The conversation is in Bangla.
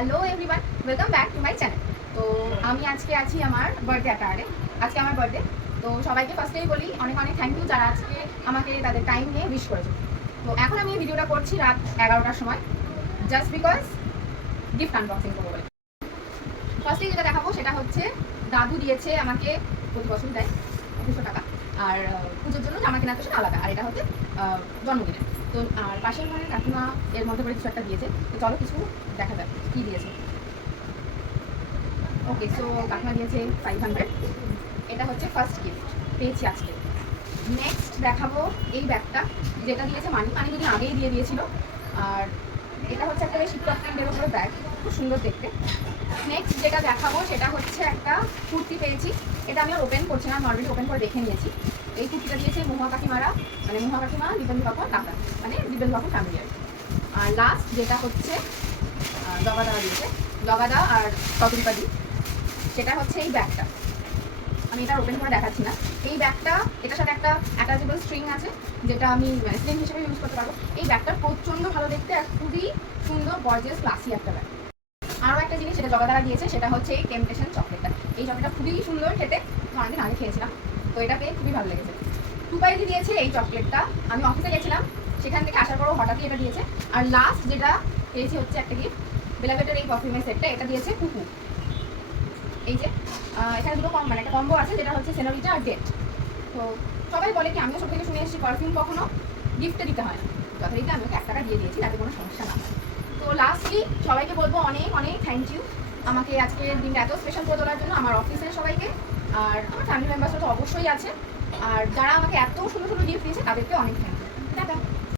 Hello everyone, welcome back to my channel. তো আমি আজকে আছি আমার বার্থডে অ্যাটায়ারে। আজকে আমার বার্থডে। তো সবাইকে ফার্স্টেই বলি অনেক অনেক থ্যাংক ইউ যারা আজকে আমাকে তাদের টাইম নিয়ে উইশ করেছে। তো এখন আমি এই ভিডিওটা করছি রাত 11টার সময়, জাস্ট বিকজ গিফট আনবক্সিং করবো বলে। ফার্স্টেই যেটা দেখাবো সেটা হচ্ছে দাদু দিয়েছে আমাকে, প্রতি বছর দেয় 200 টাকা, আর পুজোর জন্য জামা কেনার পেছনে আলাদা, আর এটা হচ্ছে জন্মদিনের। তো আর পাশের ঘরে কাকিমা এর মধ্যে করে কিছু একটা দিয়েছে। তো চলো কিছু দেখা যাক কী দিয়েছে। ওকে, সো কাকিমা দিয়েছে 500। এটা হচ্ছে ফার্স্ট গিফট পেয়েছি আজকে। নেক্সট দেখাবো এই ব্যাগটা, যেটা দিয়েছে মানি দুদিন আগেই দিয়ে দিয়েছিল। আর এটা হচ্ছে একটা বেশ টিকটক ট্রেন্ডের উপরে ব্যাগ, খুব সুন্দর দেখতে। নেক্সট যেটা দেখাবো সেটা হচ্ছে একটা কুর্তি পেয়েছি। এটা আমি আর ওপেন করছি না, আমি অলরেডি ওপেন করে দেখে নিয়েছি। এই কুর্তিটা দিয়েছে মহুয়া কাকিমারা, মানে মহুয়া কাকিমা, দিবেন্দু কাকুর কাকা, মানে দিবেন্দু কাকুর ফ্যামিলি। আর লাস্ট যেটা হচ্ছে জগাদা দিয়েছে, জগাদা আর কতুরিপাদি, সেটা হচ্ছে এই ব্যাগটা। আমি এটা ওপেন করে দেখাচ্ছি না। এই ব্যাগটা, এটার সাথে একটা অ্যাটাচেবল স্ট্রিং আছে, যেটা আমি স্ট্রিং হিসেবে ইউজ করতে পারবো। এই ব্যাগটা প্রচণ্ড ভালো দেখতে আর খুবই সুন্দর, গর্জিয়াস, ক্লাসি একটা ব্যাগ। আরও একটা জিনিস যেটা জগাদারা দিয়েছে সেটা হচ্ছে এই টেম্পটেশন চকলেটটা। এই চকলেটটা খুবই সুন্দর খেতে, অনেকদিন আগে খেয়েছিলাম, তো এটা পেয়ে খুবই ভালো লেগেছে। টুপাইজি দিয়েছে এই চকলেটটা, আমি অফিসে গেছিলাম, সেখান থেকে আসার পরও হঠাৎই এটা দিয়েছে। আর লাস্ট যেটা পেয়েছি হচ্ছে একটা গিফট, বেলাভেটের এই পারফিউমের সেটটা, এটা দিয়েছে কুকু। এই যে এখানে দুটো মানে একটা কম্বো আছে, যেটা হচ্ছে সেনোরিটা আর ডেট। তো সবাই বলে কি, আমিও সব থেকে শুনে এসেছি পারফিউম কখনো গিফটে দিতে হয় না, যথারীতি আমি ওকে 1 টাকা দিয়ে দিয়েছি, যাতে কোনো সমস্যা না হয়। তো লাস্টলি সবাইকে বলবো অনেক অনেক থ্যাংক ইউ আমাকে আজকের দিনটা এত স্পেশাল করে তোলার জন্য, আমার অফিসের সবাইকে, আর আমার ফ্যামিলি মেম্বার্সরা তো অবশ্যই আছে, আর যারা আমাকে এত সুন্দর সুন্দর গিফট দিয়েছে তাদেরকে অনেক থ্যাংক ইউ। টাটা।